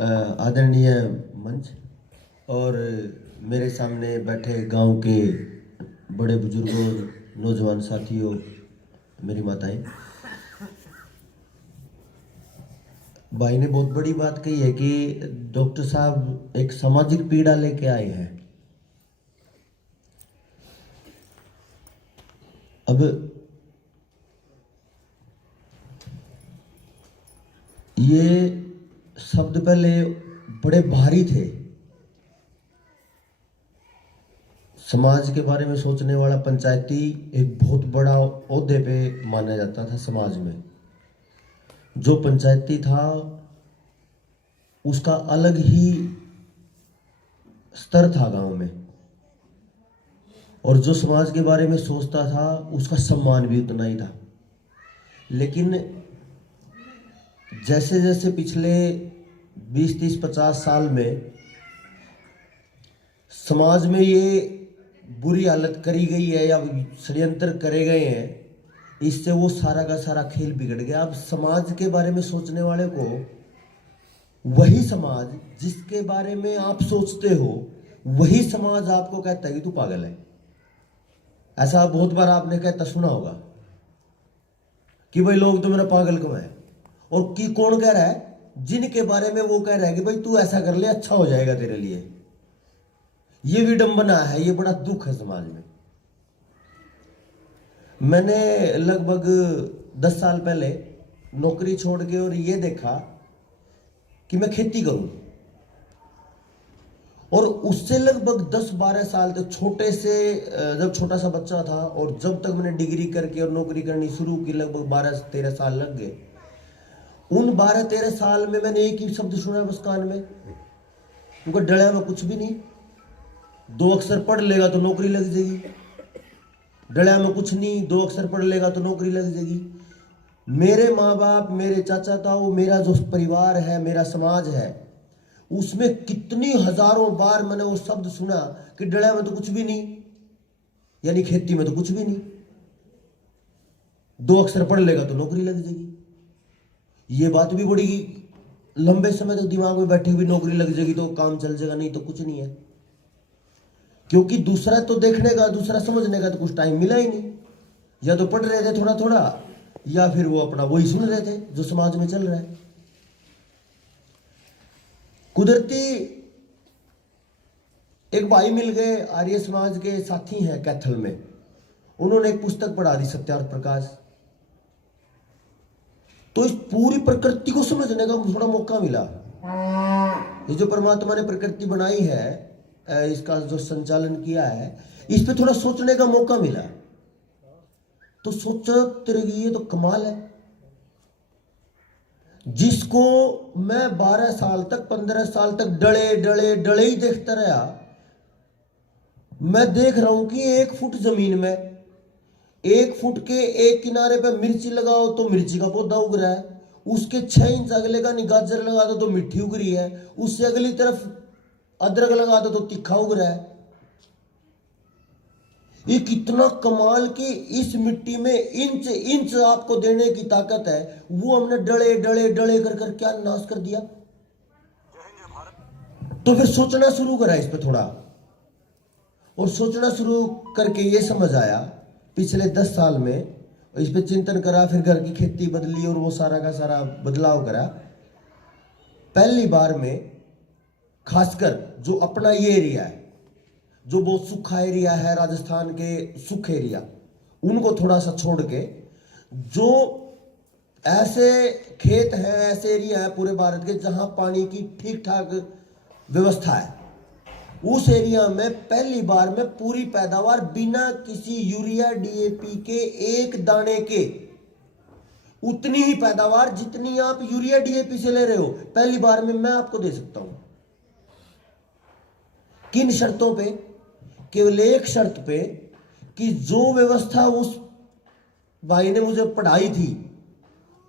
आदरणीय मंच और मेरे सामने बैठे गांव के बड़े बुजुर्गों, नौजवान साथियों, मेरी माताएं, भाई ने बहुत बड़ी बात कही है कि डॉक्टर साहब एक सामाजिक पीड़ा लेके आए हैं। अब ये शब्द पहले बड़े भारी थे। समाज के बारे में सोचने वाला पंचायती एक बहुत बड़ा ओहदे पे माना जाता था समाज में। जो पंचायती था उसका अलग ही स्तर था गांव में, और जो समाज के बारे में सोचता था उसका सम्मान भी उतना ही था। लेकिन जैसे जैसे पिछले 20, 30, 50 साल में समाज में ये बुरी हालत करी गई है या षड्यंत्र करे गए हैं, इससे वो सारा का सारा खेल बिगड़ गया। अब समाज के बारे में सोचने वाले को वही समाज जिसके बारे में आप सोचते हो वही समाज आपको कहता है कि तू पागल है। ऐसा बहुत बार आपने कहता सुना होगा कि भाई लोग तो मेरा पागल क्यों है, और कि कौन कह रहा है? जिनके बारे में वो कह रहा है कि भाई तू ऐसा कर ले, अच्छा हो जाएगा तेरे लिए। ये विडंबना है, ये बड़ा दुख है समाज में। मैंने लगभग 10 साल पहले नौकरी छोड़ के और ये देखा कि मैं खेती करूं, और उससे लगभग 10-12 साल तक छोटे से जब छोटा सा बच्चा था और जब तक मैंने डिग्री करके और नौकरी करनी शुरू की, लगभग 12-13 साल लग गए। उन 12-13 साल में मैंने एक ही शब्द सुना बस कान में, उनका डड़ा में कुछ भी नहीं। 2 अक्षर पढ़ लेगा तो नौकरी लग जाएगी। डड़ा में कुछ नहीं, 2 अक्षर पढ़ लेगा तो नौकरी लग जाएगी। मेरे माँ बाप, मेरे चाचा ताऊ, मेरा जो परिवार है, मेरा समाज है, उसमें कितनी हजारों बार मैंने वो शब्द सुना कि डड़ा में तो कुछ भी नहीं, यानी खेती में तो कुछ भी नहीं। 2 अक्षर पढ़ लेगा तो नौकरी लग जाएगी। ये बात भी बड़ी लंबे समय तक दिमाग में बैठी हुई, नौकरी लग जाएगी तो काम चल जाएगा, नहीं तो कुछ नहीं है। क्योंकि दूसरा तो देखने का, दूसरा समझने का तो कुछ टाइम मिला ही नहीं। या तो पढ़ रहे थे थोड़ा थोड़ा, या फिर वो अपना वही सुन रहे थे जो समाज में चल रहा है। कुदरती एक भाई मिल गए, आर्य समाज के साथी हैं कैथल में। उन्होंने एक पुस्तक पढ़ा दी, सत्यार्थ प्रकाश। तो इस पूरी प्रकृति को समझने का थोड़ा मौका मिला। ये जो परमात्मा ने प्रकृति बनाई है, इसका जो संचालन किया है, इस पे थोड़ा सोचने का मौका मिला। तो सोचते रहिए, ये तो कमाल है। जिसको मैं 12 साल तक, 15 साल तक डले डले डले ही देखता रहा, मैं देख रहा हूं कि 1 फुट जमीन में, 1 फुट के एक किनारे पे मिर्ची लगाओ तो मिर्ची का पौधा उग रहा है, उसके 6 इंच अगले का गाजर लगा दो तो मिट्टी उग रही है, उससे अगली तरफ अदरक लगा दो तो तीखा उग रहा है। ये कितना कमाल की इस मिट्टी में इंच इंच आपको देने की ताकत है, वो हमने डले डले डले कर कर क्या नाश कर दिया। तो फिर सोचना शुरू करा इस पे थोड़ा, और सोचना शुरू करके ये समझ आया पिछले 10 साल में, इस पे चिंतन करा, फिर घर की खेती बदली और वो सारा का सारा बदलाव करा। पहली बार में खासकर जो अपना ये एरिया है, जो बहुत सूखा एरिया है, राजस्थान के सूखे एरिया, उनको थोड़ा सा छोड़ के जो ऐसे खेत हैं, ऐसे एरिया है पूरे भारत के जहां पानी की ठीक ठाक व्यवस्था है, उस एरिया में पहली बार में पूरी पैदावार बिना किसी यूरिया डीएपी के, एक दाने के उतनी ही पैदावार जितनी आप यूरिया डीएपी से ले रहे हो, पहली बार में मैं आपको दे सकता हूं। किन शर्तों पे? केवल एक शर्त पे कि जो व्यवस्था उस भाई ने मुझे पढ़ाई थी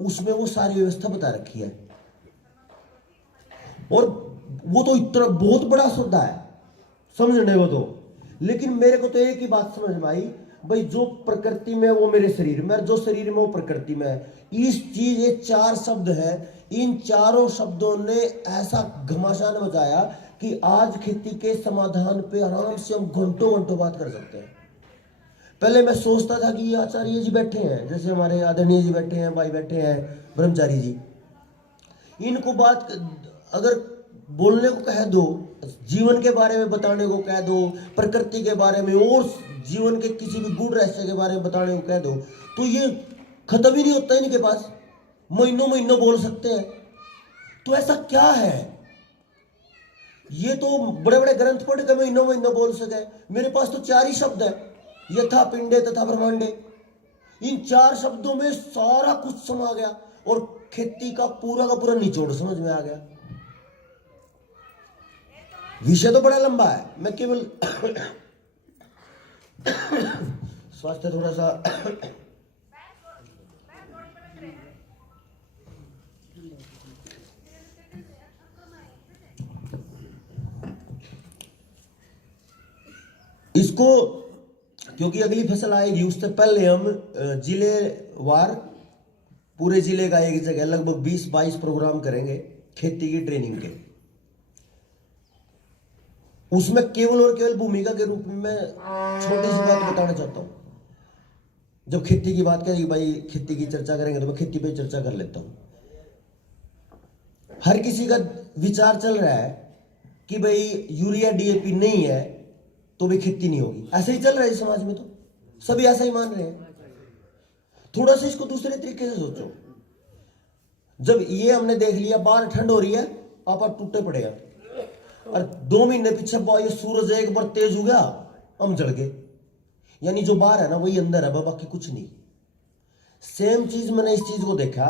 उसमें वो सारी व्यवस्था बता रखी है। और वो तो इतना बहुत बड़ा सौदा है समझने को तो, लेकिन मेरे को तो एक ही बात समझ में आई, भाई जो प्रकृति में वो मेरे शरीर में, जो शरीर में वो प्रकृति में है। इस चीज, ये 4 शब्द है, इन चारों शब्दों ने ऐसा घमासान मचाया कि आज खेती के समाधान पे आराम से हम घंटों घंटों बात कर सकते हैं। पहले मैं सोचता था कि ये आचार्य जी बैठे हैं, जैसे हमारे आदरणीय जी बैठे हैं, भाई बैठे हैं ब्रह्मचारी जी, इनको बात अगर बोलने को कह दो, जीवन के बारे में बताने को कह दो, प्रकृति के बारे में और जीवन के किसी भी गुण रहस्य के बारे में बताने को कह दो, तो ये खत्म ही नहीं होता इनके पास, महीनों महीनों बोल सकते हैं। तो ऐसा क्या है, ये तो बड़े बड़े ग्रंथ पढ़ के महीनों महीनों बोल सके। मेरे पास तो 4 ही शब्द है, यथा पिंडे तथा ब्रह्मांडे। इन 4 शब्दों में सारा कुछ समा गया और खेती का पूरा निचोड़ समझ में आ गया। विषय तो बड़ा लंबा है, मैं केवल स्वास्थ्य थोड़ा सा इसको, क्योंकि अगली फसल आएगी उससे पहले हम जिले वार पूरे जिले का एक जगह लगभग 20-22 प्रोग्राम करेंगे खेती की ट्रेनिंग के। उसमें केवल और केवल भूमिका के रूप में मैं छोटी सी बात बताना चाहता हूं। जब खेती की बात करेंगे, भाई खेती की चर्चा करेंगे, तो मैं खेती पे चर्चा कर लेता हूं। हर किसी का विचार चल रहा है कि भाई यूरिया डीएपी नहीं है तो भी खेती नहीं होगी, ऐसे ही चल रहा है समाज में, तो सभी ऐसा ही मान रहे हैं। थोड़ा सा इसको दूसरे तरीके से सोचो। जब ये हमने देख लिया बाहर ठंड हो रही है, आप टूटे पड़ेगा, और 2 महीने पीछे ये सूरज एक बार तेज हो गया, हम जल गए, यानी जो बाहर है ना वही अंदर है, बाकी कुछ नहीं। सेम चीज मैंने इस चीज को देखा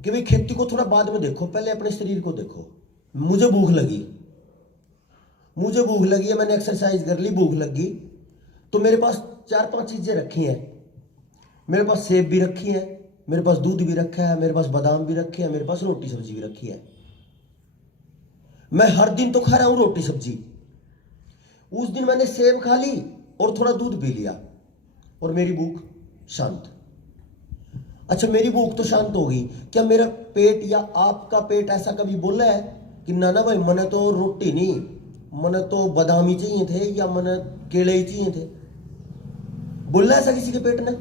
कि भाई खेती को थोड़ा बाद में देखो, पहले अपने शरीर को देखो। मुझे भूख लगी है, मैंने एक्सरसाइज कर ली, भूख लगी, तो मेरे पास 4-5 चीजें रखी हैं। मेरे पास सेब भी रखी है, मेरे पास दूध भी रखा है, मेरे पास बादाम भी रखे हैं, मेरे पास रोटी सब्जी भी रखी है। मैं हर दिन तो खा रहा हूं रोटी सब्जी। उस दिन मैंने सेब खा ली और थोड़ा दूध पी लिया और मेरी भूख शांत। अच्छा, मेरी भूख तो शांत हो गई, क्या मेरा पेट या आपका पेट ऐसा कभी बोला है कि ना भाई मैंने तो रोटी नहीं, मैंने तो बादाम ही चाहिए थे या मैंने केले ही चाहिए थे? बोला ऐसा किसी के पेट ने?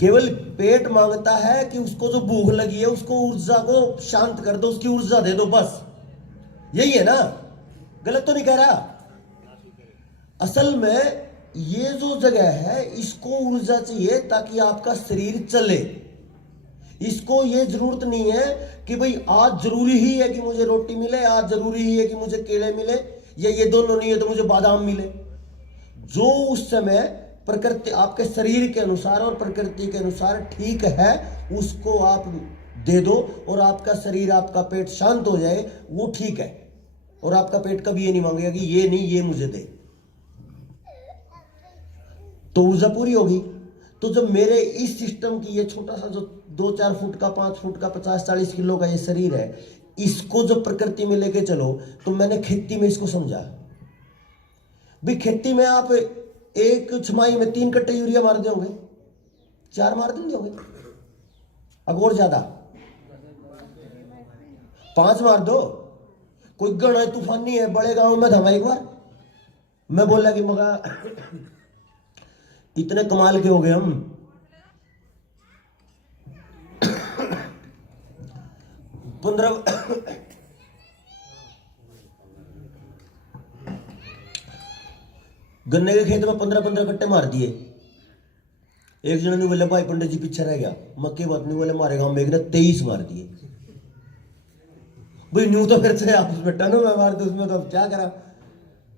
केवल पेट मांगता है कि उसको जो भूख लगी है उसको ऊर्जा को शांत कर दो, उसकी ऊर्जा दे दो, बस यही है ना? गलत तो नहीं कह रहा? असल में ये जो जगह है इसको ऊर्जा चाहिए ताकि आपका शरीर चले। इसको ये जरूरत नहीं है कि भाई आज जरूरी ही है कि मुझे रोटी मिले, आज जरूरी ही है कि मुझे केले मिले, या ये दोनों नहीं है तो मुझे बादाम मिले। जो उस समय प्रकृति आपके शरीर के अनुसार और प्रकृति के अनुसार ठीक है उसको आप दे दो, और आपका शरीर, आपका पेट शांत हो जाए, वो ठीक है। और आपका पेट कभी ये नहीं मांगेगा कि ये नहीं, ये मुझे दे, तो ऊर्जा पूरी होगी। तो जब मेरे इस सिस्टम की ये छोटा सा जो 2-4 फुट का, 5 फुट का, 50-40 किलो का ये शरीर है, इसको जब प्रकृति में लेके चलो, तो मैंने खेती में इसको समझा। भाई खेती में आप एक छमाही में 3 कट्टे यूरिया मार दोगे, 4 मार दोगे, अब और ज्यादा 5 मार दो। कोई गण तूफानी है, बड़े गांव में था एक बार, मैं बोला कि मगा इतने कमाल के हो गए हम, 15 गन्ने के खेत में 15-15 कट्टे मार दिए। एक जने ने बोला भाई पंडित जी पीछे रह गया, मक्के बात नहीं बोले, मारे गांव में एक ने 23 मार दिए। भाई न्यू तो फिर से आप बेटा ना मैं मार दू, उसमें तो क्या करा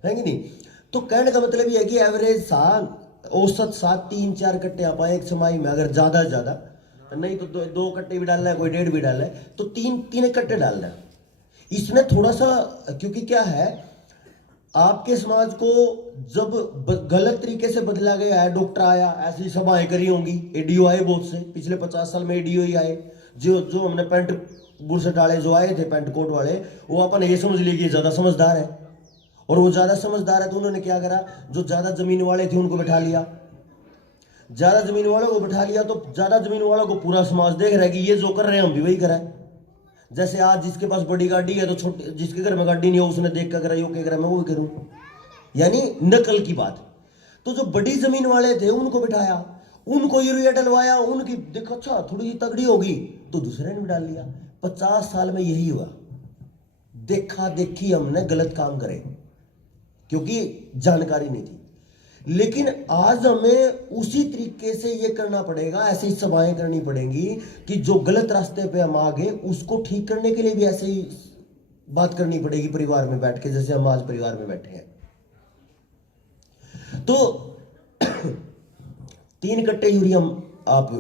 है कि नहीं? तो कहने का मतलब ये है कि एवरेज साल औसत 7-3-4 कट्टे आप आए एक छमाही में, अगर ज्यादा ज्यादा नहीं तो 2 कट्टे भी डालना है, कोई 1.5 भी डालना है, तो 3 कट्टे डालना है। इसने थोड़ा सा, क्योंकि क्या है, आपके समाज को जब गलत तरीके से बदला गया है, डॉक्टर आया, ऐसी सभाएं करी होंगी, एडीओ आए बहुत से, पिछले 50 साल में एडीओ ही आए, जो हमने पैंट बुरशट वाले जो आए थे, पैंट कोट वाले, वो अपन ये समझ लिए कि ज्यादा समझदार है, और वो ज्यादा समझदार है तो उन्होंने क्या करा, जो ज्यादा जमीन वाले थे उनको बैठा लिया, ज्यादा जमीन वालों को बिठा लिया तो ज्यादा जमीन वालों को पूरा समाज देख रहा है कि ये जो कर रहे हैं हम भी वही कराएं। जैसे आज जिसके पास बड़ी गाड़ी है तो छोटे जिसके घर में गाड़ी नहीं हो उसने देख कर करा, यो कह रहा मैं वो भी करूं, यानी नकल की बात। तो जो बड़ी जमीन वाले थे उनको बिठाया, उनको यूरिया डलवाया, उनकी देखो अच्छा थोड़ी सी तगड़ी होगी तो दूसरे ने भी डाल लिया। 50 साल में यही हुआ, देखा देखी हमने गलत काम करे क्योंकि जानकारी नहीं थी। लेकिन आज हमें उसी तरीके से ये करना पड़ेगा, ऐसी सभाएं करनी पड़ेंगी कि जो गलत रास्ते पे हम आ गए उसको ठीक करने के लिए भी ऐसे ही बात करनी पड़ेगी परिवार में बैठ के, जैसे हम आज परिवार में बैठे हैं। तो 3 कट्टे यूरिया आप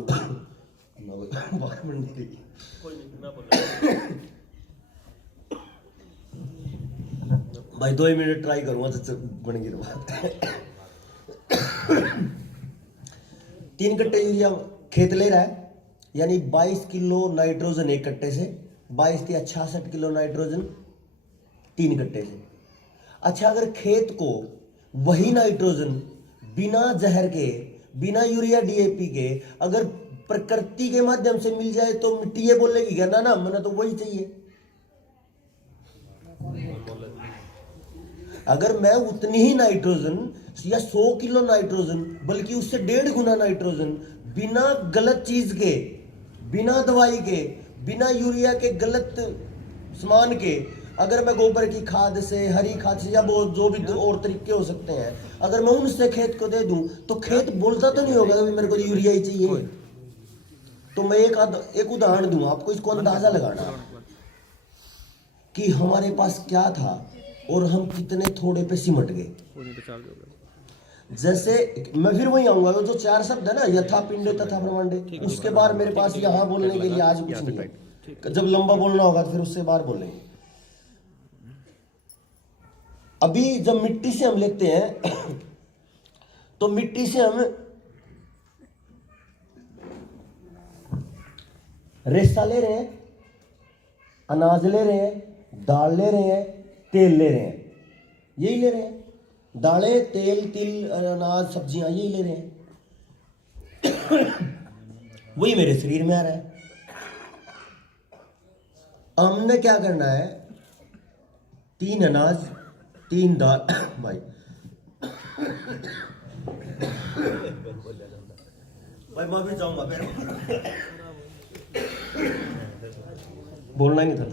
भाई 2 ही मिनट ट्राई करूंगा तो बन गई बात। 3 कट्टे यूरिया खेत ले रहा है, यानी 22 किलो नाइट्रोजन एक कट्टे से, 22 या 66 किलो नाइट्रोजन 3 कट्टे से। अच्छा अगर खेत को वही नाइट्रोजन बिना जहर के, बिना यूरिया डीएपी के अगर प्रकृति के माध्यम से मिल जाए तो मिट्टी ये बोलेगी क्या, ना मैंने तो वही चाहिए। अगर मैं उतनी ही नाइट्रोजन या 100 किलो नाइट्रोजन बल्कि उससे 1.5 गुना नाइट्रोजन बिना गलत चीज के, बिना दवाई के, बिना यूरिया के गलत सामान के, अगर मैं गोबर की खाद से, हरी खाद से या बहुत जो भी और तरीके हो सकते हैं, अगर मैं उनसे खेत को दे दूं तो खेत बोलता तो नहीं होगा कि मेरे को यूरिया ही चाहिए। तो मैं एक उदाहरण दूं आपको, इसको अंदाजा लगाना कि हमारे पास क्या था और हम कितने थोड़े पे सिमट गए। जैसे मैं फिर वही आऊंगा, जो 4 शब्द है ना, यथा पिंडे तथा ब्रह्मांडे, उसके बाद मेरे पास यहाँ बोलने के लिए आज कुछ नहीं है। जब लंबा बोलना होगा तो फिर उससे बाहर बोलेंगे। अभी जब मिट्टी से हम लेते हैं तो मिट्टी से हम रेसा ले रहे हैं, अनाज ले रहे हैं, दाल ले रहे हैं, तेल ले रहे हैं, यही ले रहे हैं। दालें, तेल, तिल, अनाज, सब्जियां यही ले रहे हैं। वही मेरे शरीर में आ रहा है। हमने क्या करना है, 3 अनाज 3 दाल भाई मैं भी जाऊंगा फिर बोलना ही नहीं था।